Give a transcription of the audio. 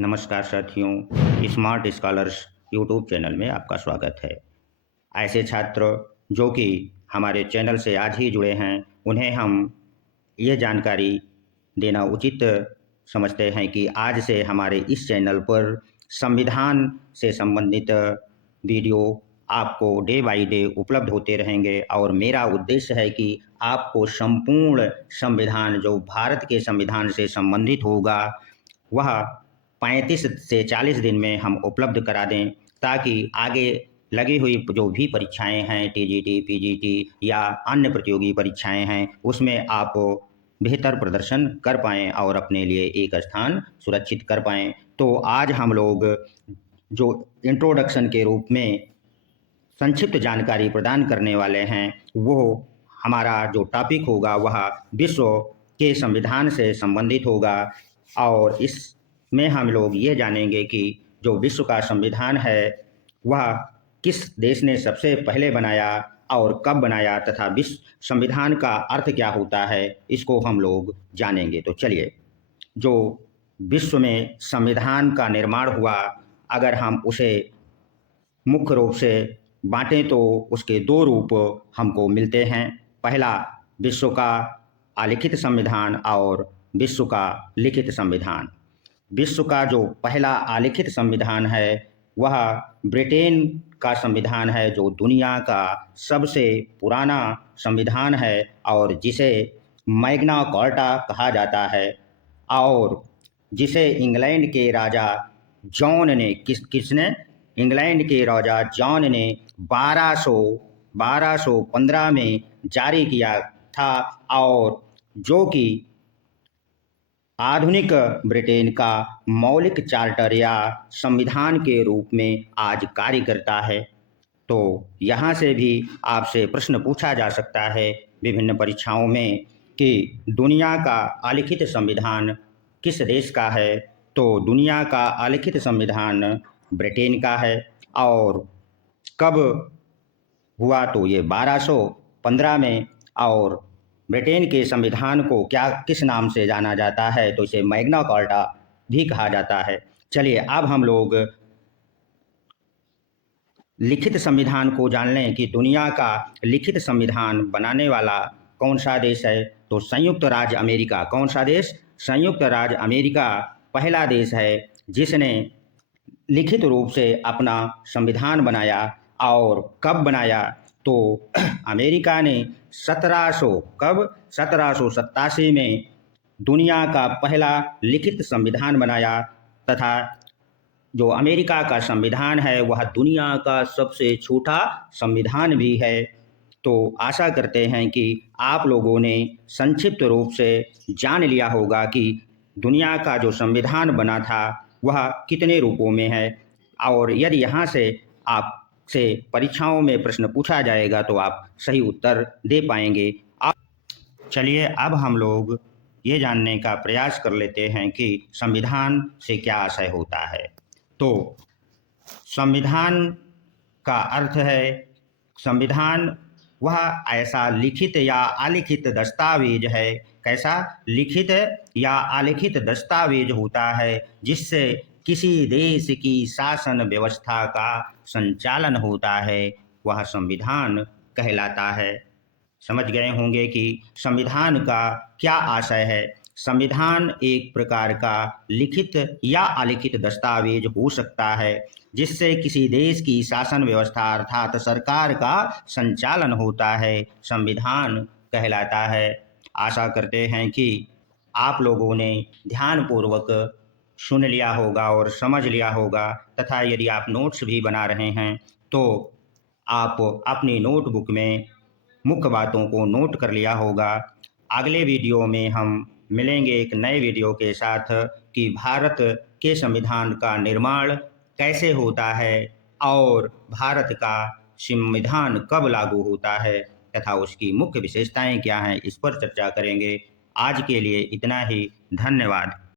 नमस्कार साथियों, smart scholars YouTube channel में आपका स्वागत है। ऐसे छात्र जो कि हमारे चैनल से आज ही जुड़े हैं, उन्हें हम ये जानकारी देना उचित समझते हैं कि आज से हमारे इस चैनल पर संविधान से संबंधित वीडियो आपको डे बाय डे उपलब्ध होते रहेंगे और मेरा उद्देश्य है कि आपको संपूर्ण संविधान जो भारत के संविधान से संबंधित होगा वह 35 से 40 दिन में हम उपलब्ध करा दें, ताकि आगे लगी हुई जो भी परीक्षाएं हैं, टीजीटी, पीजीटी या अन्य प्रतियोगी परीक्षाएं हैं, उसमें आप बेहतर प्रदर्शन कर पाएँ और अपने लिए एक स्थान सुरक्षित कर पाएँ। तो आज हम लोग जो इंट्रोडक्शन के रूप में संक्षिप्त जानकारी प्रदान करने वाले हैं, वो हमारा जो टॉपिक होगा वह विश्व के संविधान से संबंधित होगा और इसमें हम लोग ये जानेंगे कि जो विश्व का संविधान है वह किस देश ने सबसे पहले बनाया और कब बनाया तथा विश्व संविधान का अर्थ क्या होता है, इसको हम लोग जानेंगे। तो चलिए, जो विश्व में संविधान का निर्माण हुआ, अगर हम उसे मुख्य रूप से बांटें तो उसके दो रूप हमको मिलते हैं। पहला विश्व का अलिखित संविधान और विश्व का लिखित संविधान। विश्व का जो पहला अलिखित संविधान है वह ब्रिटेन का संविधान है, जो दुनिया का सबसे पुराना संविधान है और जिसे मैग्ना कार्टा कहा जाता है और जिसे इंग्लैंड के राजा जॉन ने किसने इंग्लैंड के राजा जॉन ने 1215 में जारी किया था और जो कि आधुनिक ब्रिटेन का मौलिक चार्टर या संविधान के रूप में आज कार्य करता है। तो यहाँ से भी आपसे प्रश्न पूछा जा सकता है विभिन्न परीक्षाओं में कि दुनिया का अलिखित संविधान किस देश का है। तो दुनिया का अलिखित संविधान ब्रिटेन का है और कब हुआ, तो ये 1215 में। और ब्रिटेन के संविधान को किस नाम से जाना जाता है, तो इसे मैग्ना कार्टा भी कहा जाता है। चलिए, अब हम लोग लिखित संविधान को जान लें कि दुनिया का लिखित संविधान बनाने वाला कौन सा देश है। तो संयुक्त राज्य अमेरिका। कौन सा देश? संयुक्त राज्य अमेरिका पहला देश है जिसने लिखित रूप से अपना संविधान बनाया। और कब बनाया? तो अमेरिका ने 1787 में दुनिया का पहला लिखित संविधान बनाया तथा जो अमेरिका का संविधान है वह दुनिया का सबसे छोटा संविधान भी है। तो आशा करते हैं कि आप लोगों ने संक्षिप्त रूप से जान लिया होगा कि दुनिया का जो संविधान बना था वह कितने रूपों में है और यदि यहाँ से आपसे परीक्षाओं में प्रश्न पूछा जाएगा तो आप सही उत्तर दे पाएंगे। चलिए, अब हम लोग ये जानने का प्रयास कर लेते हैं कि संविधान से क्या आशय होता है। तो संविधान का अर्थ है, संविधान वह ऐसा लिखित या अलिखित दस्तावेज है। कैसा? लिखित या अलिखित दस्तावेज होता है जिससे किसी देश की शासन व्यवस्था का संचालन होता है, वह संविधान कहलाता है। समझ गए होंगे कि संविधान का क्या आशय है। संविधान एक प्रकार का लिखित या अलिखित दस्तावेज हो सकता है जिससे किसी देश की शासन व्यवस्था अर्थात सरकार का संचालन होता है, संविधान कहलाता है। आशा करते हैं कि आप लोगों ने ध्यानपूर्वक सुन लिया होगा और समझ लिया होगा तथा यदि आप नोट्स भी बना रहे हैं तो आप अपनी नोटबुक में मुख्य बातों को नोट कर लिया होगा। अगले वीडियो में हम मिलेंगे एक नए वीडियो के साथ कि भारत के संविधान का निर्माण कैसे होता है और भारत का संविधान कब लागू होता है तथा उसकी मुख्य विशेषताएं क्या हैं, इस पर चर्चा करेंगे। आज के लिए इतना ही। धन्यवाद।